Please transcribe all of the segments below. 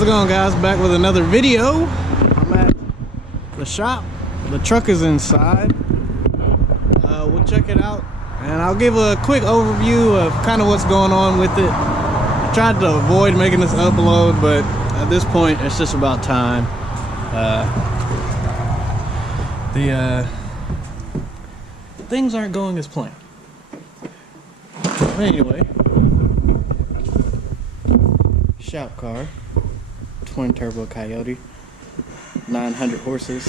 How's it going, guys? Back with another video. I'm at the shop. The truck is inside. We'll check it out and I'll give a quick overview of kind of what's going on with it. I tried to avoid making this upload, but at this point it's just about time. Things aren't going as planned. But anyway, shop car, twin turbo Coyote, 900 horses,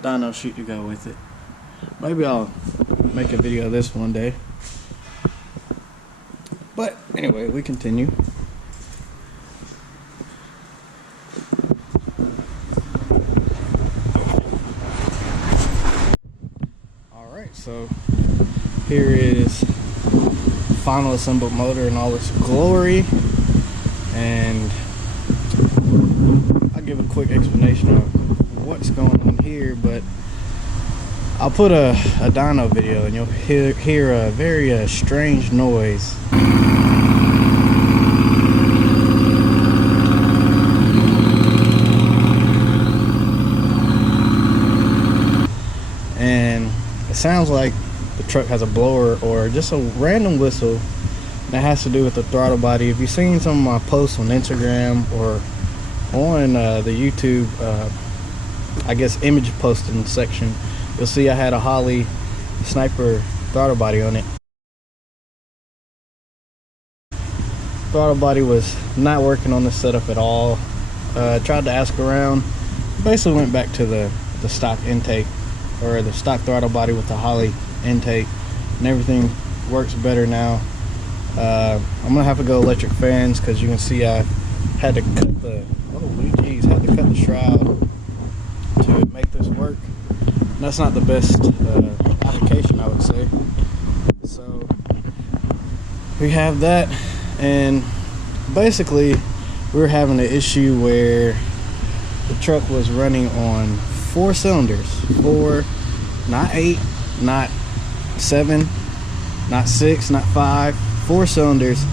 dyno chute to go with it. Maybe I'll make a video of this one day. But anyway, we continue. Alright, so here is final assembled motor in all its glory, and I'll give a quick explanation of what's going on here, but I'll put a dyno video and you'll hear a very strange noise. And it sounds like the truck has a blower or just a random whistle that has to do with the throttle body. If you've seen some of my posts on Instagram or on the YouTube I guess image posting section, you'll see I had a Holley Sniper throttle body on it. Throttle body was not working on this setup at all. Tried to ask around, basically went back to the stock intake, or the stock throttle body with the Holley intake, and everything works better now. I'm gonna have to go electric fans because you can see I had to cut the shroud to make this work. And that's not the best application, I would say. So we have that, and basically we were having an issue where the truck was running on 4 cylinders, 4, not 8, not 7, not 6, not 5, 4 cylinders.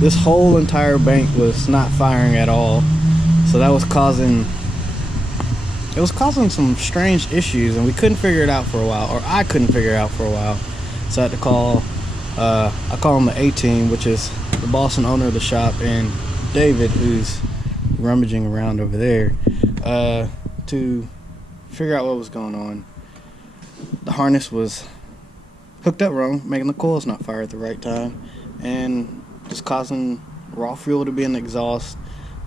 This whole entire bank was not firing at all, so that was causing some strange issues, and we couldn't figure it out for a while, or I couldn't figure it out for a while. So I had to call I call him the A-Team, which is the boss and owner of the shop, and David, who's rummaging around over there, to figure out what was going on. The harness was hooked up wrong, making the coils not fire at the right time, and just causing raw fuel to be in the exhaust.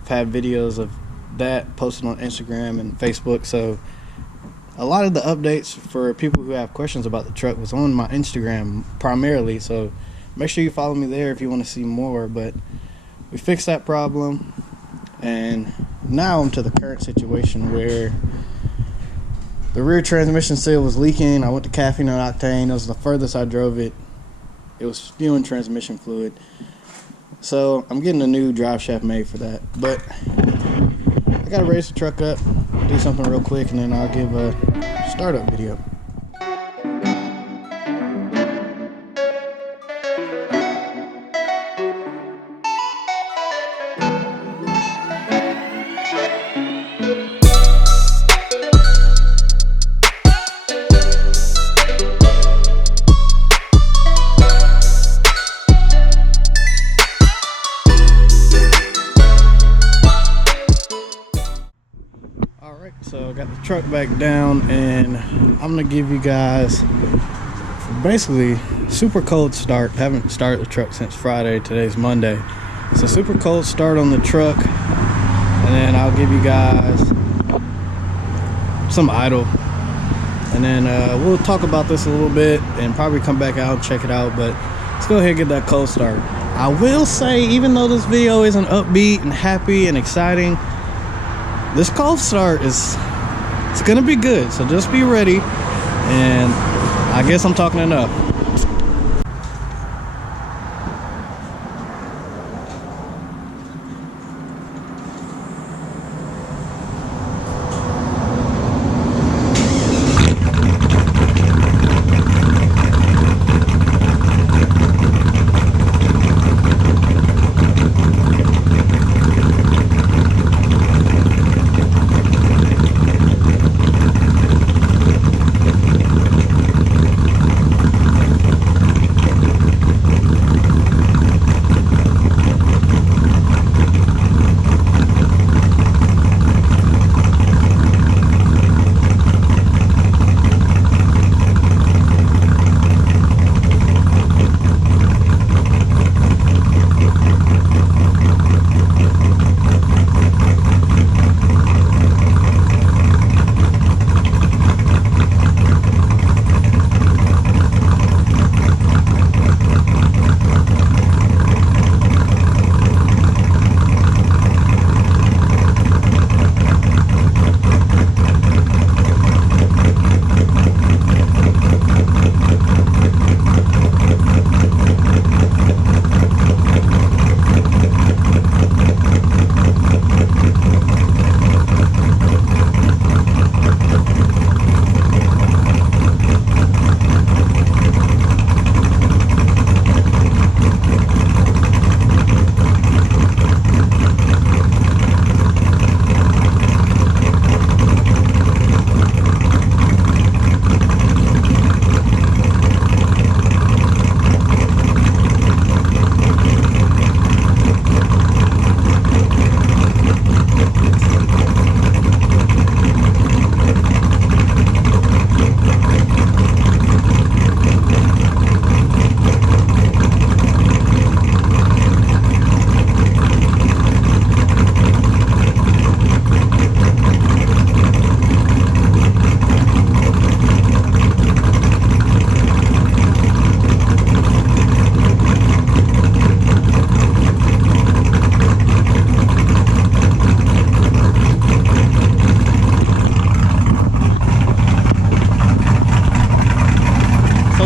I've had videos of that posted on Instagram and Facebook, so a lot of the updates for people who have questions about the truck was on my Instagram primarily, so make sure you follow me there if you want to see more. But we fixed that problem, and now I'm to the current situation where the rear transmission seal was leaking. I went to caffeine and octane. It was the furthest I drove it. It was spewing transmission fluid. So I'm getting a new drive shaft made for that. But I gotta raise the truck up, do something real quick, and then I'll give a startup video. Alright, so I got the truck back down, and I'm gonna give you guys basically super cold start. Haven't started the truck since Friday. Today's Monday, so super cold start on the truck, and then I'll give you guys some idle, and then we'll talk about this a little bit and probably come back out and check it out. But let's go ahead and get that cold start. I will say, even though this video isn't upbeat and happy and exciting, this cold start it's gonna be good, so just be ready. And I guess I'm talking enough.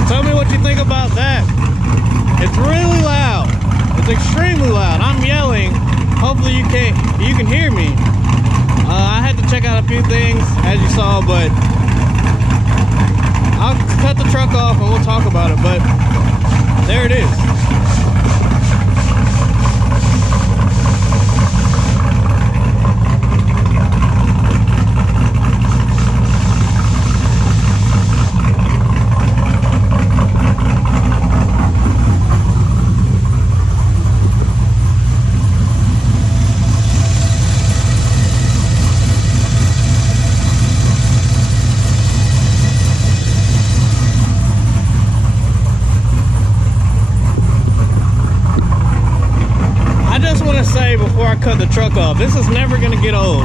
Tell me what you think about that. It's really loud. It's extremely loud. I'm yelling. Hopefully you can hear me. I had to check out a few things, as you saw, but I'll cut the truck off and we'll talk about it. But there it is. Before I cut the truck off, this is never gonna get old.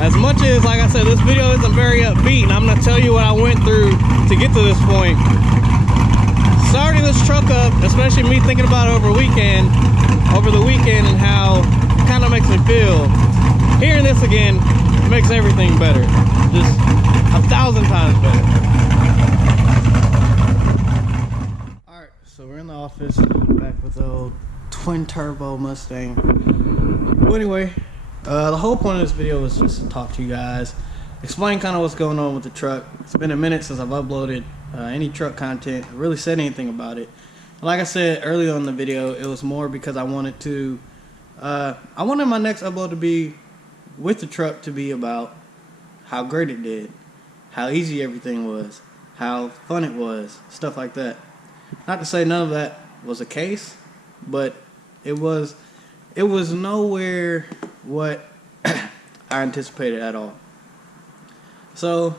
As much as, like I said, this video isn't very upbeat, and I'm gonna tell you what I went through to get to this point. Starting this truck up, especially me thinking about it over the weekend and how it kind of makes me feel. Hearing this again makes everything better, just 1,000 times better. All right, so we're in the office, back with the old twin turbo Mustang. Well, anyway, the whole point of this video was just to talk to you guys, explain kind of what's going on with the truck. It's been a minute since I've uploaded any truck content, really said anything about it. Like I said earlier in the video, it was more because I wanted to, I wanted my next upload to be with the truck, to be about how great it did, how easy everything was, how fun it was, stuff like that. Not to say none of that was the case, but it was nowhere what I anticipated at all. So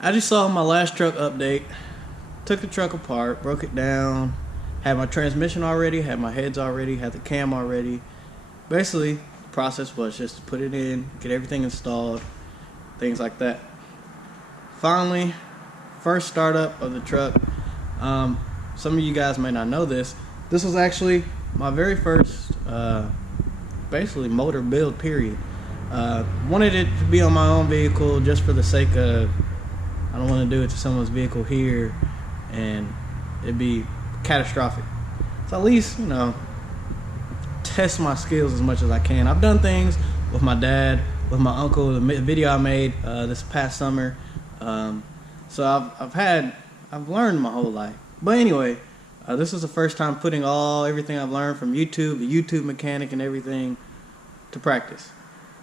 I just saw my last truck update, took the truck apart, broke it down, had my transmission already, had my heads already, had the cam already. Basically, the process was just to put it in, get everything installed, things like that. Finally, first startup of the truck. Some of you guys may not know this. This was actually my very first, basically motor build, period. Wanted it to be on my own vehicle just for the sake of, I don't want to do it to someone's vehicle here and it'd be catastrophic. So at least, you know, test my skills as much as I can. I've done things with my dad, with my uncle, the video I made this past summer. So I've learned my whole life. But anyway, this is the first time putting everything I've learned from YouTube, the YouTube mechanic and everything, to practice.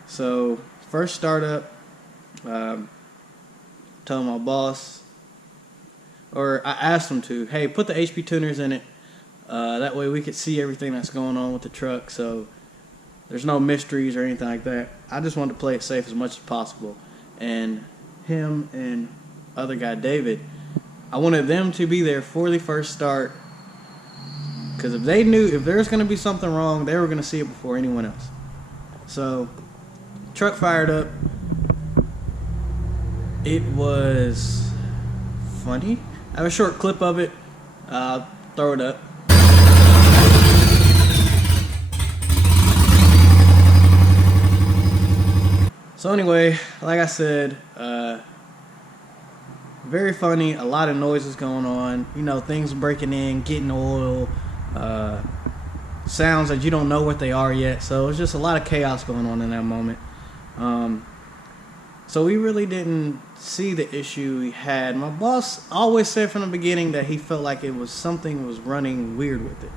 So first startup, told my boss, or I asked him to, hey, put the HP tuners in it. That way we could see everything that's going on with the truck, so there's no mysteries or anything like that. I just wanted to play it safe as much as possible. And him and other guy David, I wanted them to be there for the first start, because if they knew if there's going to be something wrong, they were going to see it before anyone else. So truck fired up. It was funny. I have a short clip of it. I'll throw it up. So anyway, like I said, very funny, a lot of noises going on, you know, things breaking in, getting oil, sounds that you don't know what they are yet. So it's just a lot of chaos going on in that moment. So we really didn't see the issue we had. My boss always said from the beginning that he felt like it was something was running weird with it.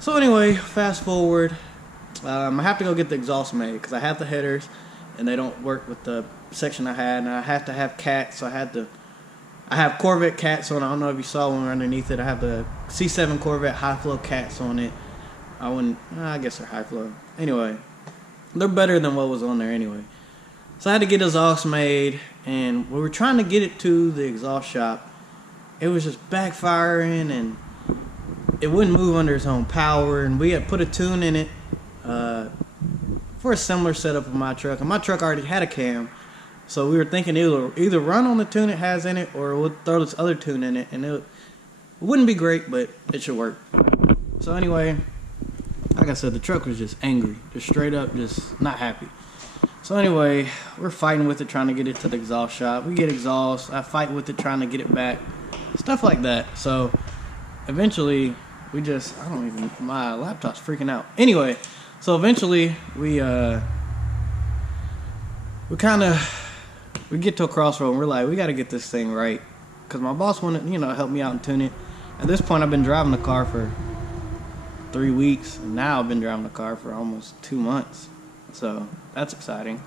So anyway, fast forward, I have to go get the exhaust made because I have the headers and they don't work with the section I had, and I have to have cats, so I have Corvette cats on it. I don't know if you saw one underneath it. I have the C7 Corvette high flow cats on it. I guess they're high flow. Anyway, they're better than what was on there anyway. So I had to get exhaust made, and we were trying to get it to the exhaust shop. It was just backfiring, and it wouldn't move under its own power, and we had put a tune in it for a similar setup of my truck, and my truck already had a cam. So we were thinking it'll either run on the tune it has in it, or we'll throw this other tune in it, and it wouldn't be great, but it should work. So anyway, like I said, the truck was just angry, just straight up, just not happy. So anyway, we're fighting with it, trying to get it to the exhaust shop. We get exhaust. I fight with it, trying to get it back. Stuff like that. So eventually, my laptop's freaking out. Anyway, so eventually we get to a crossroad and we're like, we got to get this thing right. Because my boss wanted, help me out and tune it. At this point, I've been driving the car for 3 weeks. And now I've been driving the car for almost 2 months. So that's exciting.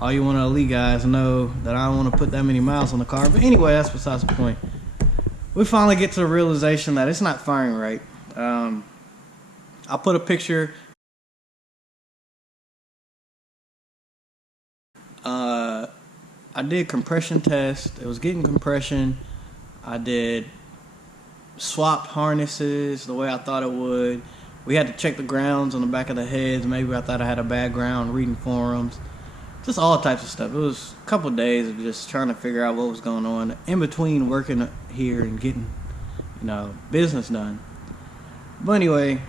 All you elite guys know that I don't want to put that many miles on the car. But anyway, that's besides the point. We finally get to the realization that it's not firing right. I'll put a picture. I did compression test. It was getting compression. I did swapped harnesses the way I thought it would. We had to check the grounds on the back of the heads. Maybe I thought I had a bad ground, reading forums. Just all types of stuff. It was a couple of days of just trying to figure out what was going on in between working here and getting, business done. But anyway,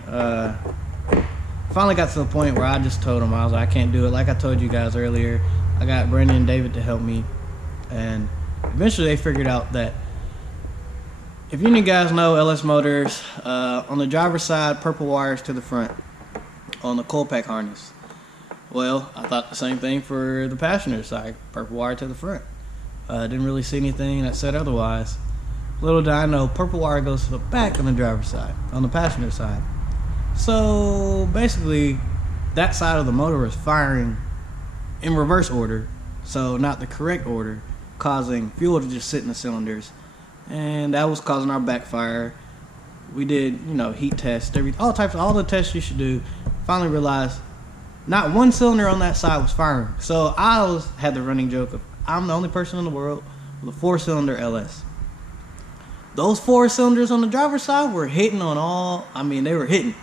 finally got to the point where I just told them, I was like, I can't do it. Like I told you guys earlier, I got Brandon and David to help me. And eventually they figured out that if you guys know LS Motors, on the driver's side, purple wires to the front on the coil pack harness. Well, I thought the same thing for the passenger side, purple wire to the front. Didn't really see anything that said otherwise. Little did I know, purple wire goes to the back on the driver's side, on the passenger side. So basically, that side of the motor was firing in reverse order, so not the correct order, causing fuel to just sit in the cylinders. And that was causing our backfire. We did, heat tests, all the tests you should do. Finally realized not one cylinder on that side was firing. So I had the running joke of, I'm the only person in the world with a 4-cylinder LS. Those 4 cylinders on the driver's side were hitting they were hitting.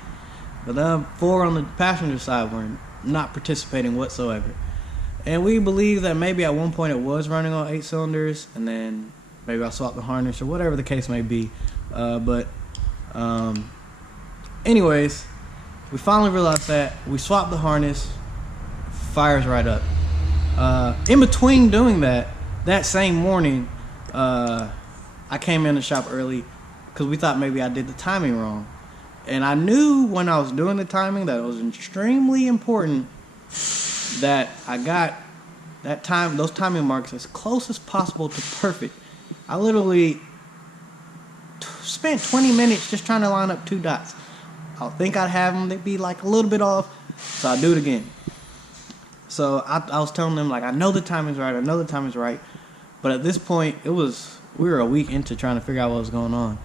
But the 4 on the passenger side were not participating whatsoever. And we believe that maybe at one point it was running on 8 cylinders, and then maybe I swapped the harness or whatever the case may be. Anyways, we finally realized that. We swapped the harness, fires right up. In between doing that same morning, I came in the shop early because we thought maybe I did the timing wrong. And I knew when I was doing the timing that it was extremely important that I got those timing marks as close as possible to perfect. I literally spent 20 minutes just trying to line up 2 dots. I think I'd have them, they'd be like a little bit off, so I do it again. So I was telling them, like, I know the timing's right, but at this point, we were a week into trying to figure out what was going on.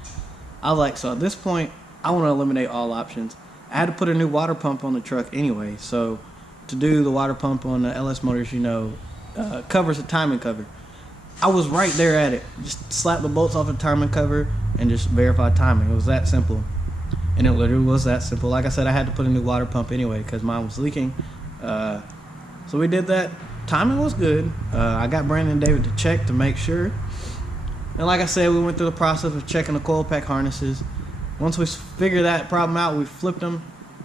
I was like, so at this point, I want to eliminate all options. I had to put a new water pump on the truck anyway, so to do the water pump on the LS Motors, covers the timing cover. I was right there at it. Just slap the bolts off the timing cover and just verify timing. It was that simple. And it literally was that simple. Like I said, I had to put a new water pump anyway because mine was leaking. So we did that. Timing was good. I got Brandon and David to check to make sure. And like I said, we went through the process of checking the coil pack harnesses. Once we figured that problem out, we flipped them,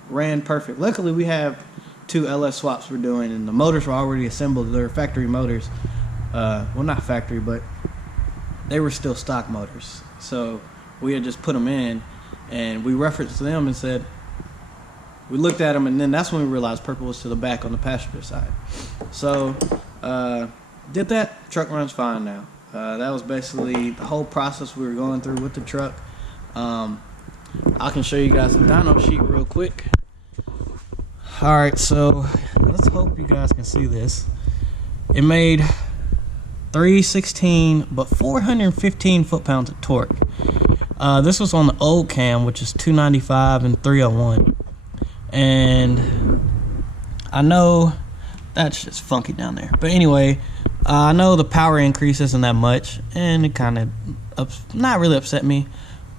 ran perfect. Luckily, we have 2 LS swaps we're doing, and the motors were already assembled. They're factory motors. Well, not factory, but they were still stock motors. So we had just put them in, and we referenced them and said, we looked at them, and then that's when we realized purple was to the back on the passenger side. So did that. Truck runs fine now. That was basically the whole process we were going through with the truck. I can show you guys the dyno sheet real quick. Alright, so let's hope you guys can see this. It made 316 but 415 foot-pounds of torque. This was on the old cam, which is 295 and 301. And I know that's just funky down there. But anyway, I know the power increase isn't that much, and it kind of not really upset me.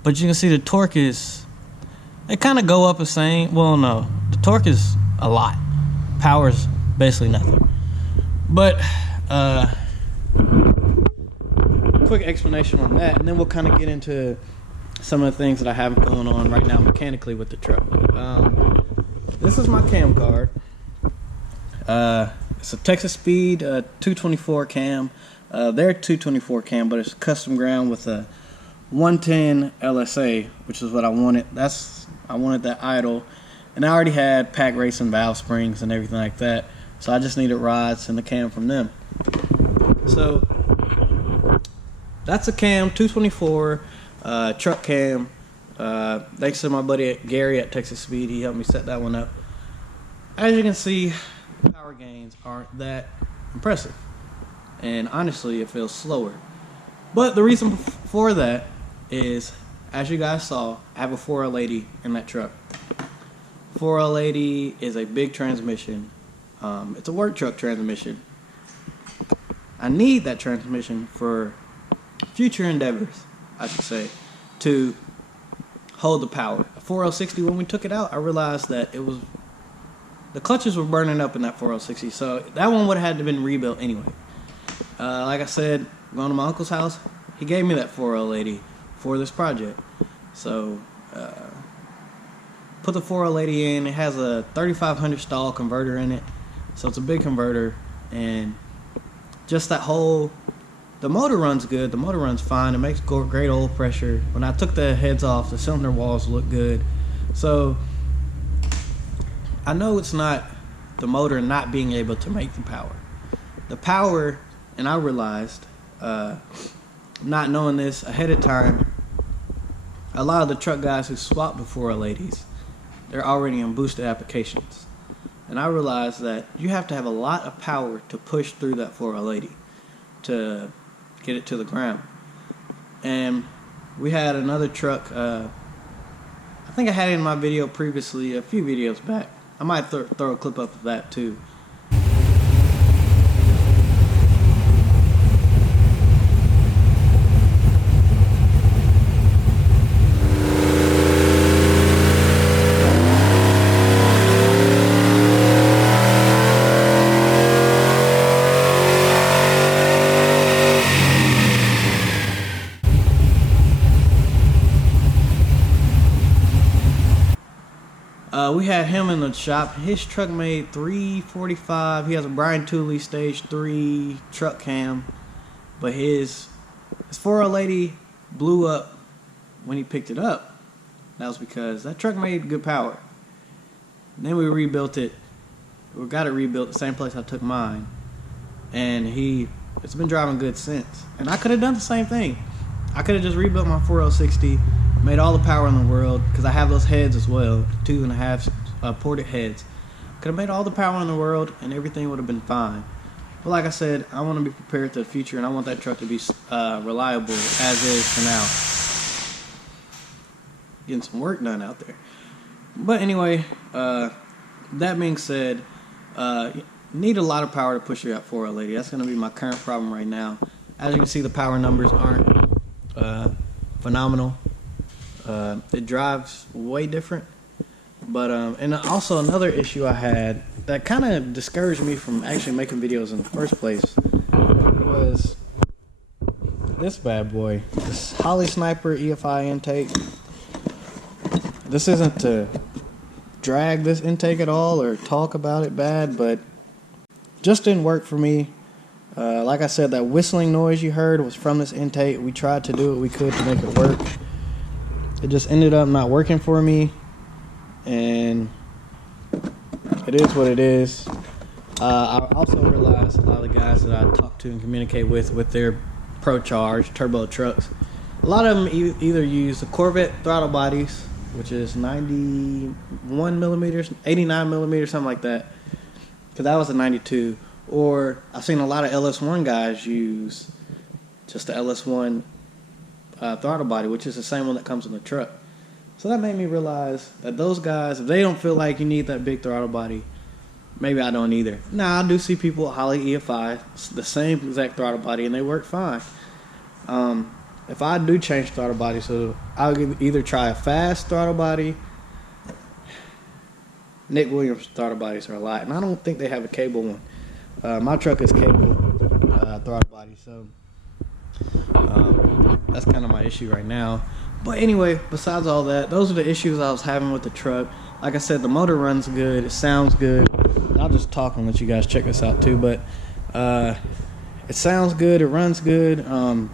But you can see the torque is, it kind of go up the same. Well, no, the torque is a lot. Power's basically nothing. But quick explanation on that, and then we'll kind of get into some of the things that I have going on right now mechanically with the truck. This is my cam card. It's a Texas Speed 224 cam. They're 224 cam, but it's custom ground with a 110 LSA, which is what I wanted. I wanted that idle, and I already had pack racing valve springs and everything like that. So I just needed rods and the cam from them. So that's a cam 224 truck cam. Thanks to my buddy Gary at Texas Speed, he helped me set that one up. As you can see, power gains aren't that impressive, and honestly, it feels slower. But the reason for that is, as you guys saw, I have a 4L80 in that truck. 4L80 is a big transmission. It's a work truck transmission. I need that transmission for future endeavors, I should say, to hold the power. A 4L60, when we took it out, I realized that the clutches were burning up in that 4L60, so that one would have had to have been rebuilt anyway. Like I said, going to my uncle's house, he gave me that 4L80 for this project. So, put the 4L80 in. It has a 3500 stall converter in it, so it's a big converter, and just that the motor runs good. The motor runs fine. It makes great oil pressure. When I took the heads off, the cylinder walls look good. So I know it's not the motor not being able to make the power. The power, and I realized, not knowing this ahead of time, a lot of the truck guys who swap the 4L80s, they're already in boosted applications. And I realized that you have to have a lot of power to push through that 4L80 to get it to the ground. And we had another truck, I think I had it in my video previously, a few videos back. I might throw a clip up of that too. We had him in the shop. His truck made 345. He has a Brian Tooley Stage 3 truck cam, but his 4L80 blew up when he picked it up. That was because that truck made good power. And then we rebuilt it. We got it rebuilt the same place I took mine, and it's been driving good since. And I could have done the same thing. I could have just rebuilt my 4L60. Made all the power in the world, because I have those heads as well, 2.5 ported heads. Could have made all the power in the world, and everything would have been fine. But like I said, I want to be prepared to the future, and I want that truck to be reliable as is for now. Getting some work done out there. But anyway, that being said, need a lot of power to push through that 4L80. That's going to be my current problem right now. As you can see, the power numbers aren't phenomenal. It drives way different, but and also another issue I had that kind of discouraged me from actually making videos in the first place was this bad boy, this Holley Sniper EFI intake. This isn't to drag this intake at all or talk about it bad, but just didn't work for me. Like I said, that whistling noise you heard was from this intake. We tried to do what we could to make it work. It just ended up not working for me, and it is what it is. I also realized a lot of the guys that I talk to and communicate with their Pro Charge turbo trucks, a lot of them either use the Corvette throttle bodies, which is 91 millimeters, 89 millimeters, something like that, because that was a 92. Or I've seen a lot of LS1 guys use just the LS1 throttle body, which is the same one that comes in the truck. So that made me realize that those guys, if they don't feel like you need that big throttle body, maybe I don't either. Now, I do see people with Holley EFI, the same exact throttle body, and they work fine. If I do change throttle body, so I'll either try a fast throttle body. Nick Williams throttle bodies are a lot, and I don't think they have a cable one. My truck is cable throttle body, so that's kind of my issue right now. But anyway, besides all that, those are the issues I was having with the truck. Like I said, the motor runs good, it sounds good. I just talk and let you guys check this out too. But it sounds good. It runs good. The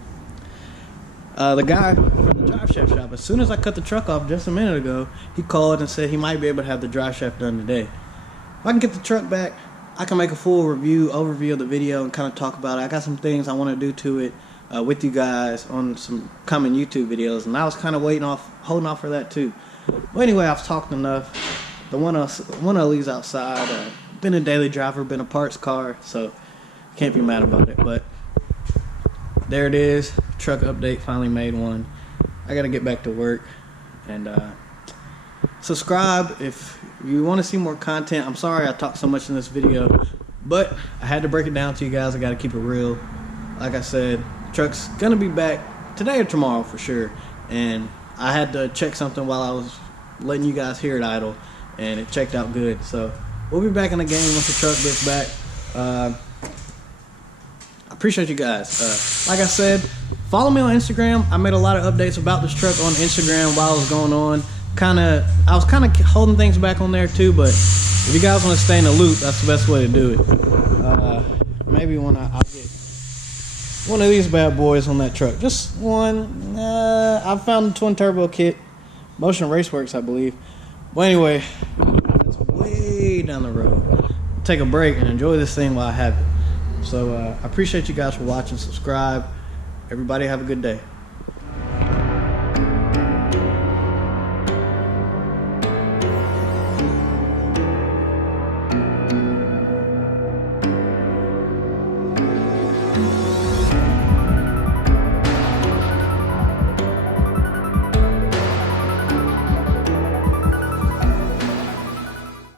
guy from the drive shaft shop, as soon as I cut the truck off just a minute ago, he called and said he might be able to have the drive shaft done today. If I can get the truck back, I can make a full overview of the video and kind of talk about it. I got some things I want to do to it with you guys on some coming YouTube videos, and I was kind of holding off for that too. Well, anyway, I've talked enough. The one of these outside, been a daily driver, been a parts car, so can't be mad about it. But there it is, truck update, finally made one. I gotta get back to work, and subscribe if you want to see more content. I'm sorry I talked so much in this video, but I had to break it down to you guys. I gotta keep it real. Like I said, truck's gonna be back today or tomorrow for sure, and I had to check something while I was letting you guys hear it idle, and it checked out good. So we'll be back in the game once the truck gets back. I appreciate you guys. Like I said, follow me on Instagram. I made a lot of updates about this truck on Instagram while it was going on. I was kind of holding things back on there too, but if you guys want to stay in the loop, that's the best way to do it. Maybe when I'll get one of these bad boys on that truck. Just one. I found the twin turbo kit. Motion Raceworks, I believe. Well, anyway, it's way down the road. Take a break and enjoy this thing while I have it. So I appreciate you guys for watching. Subscribe. Everybody have a good day.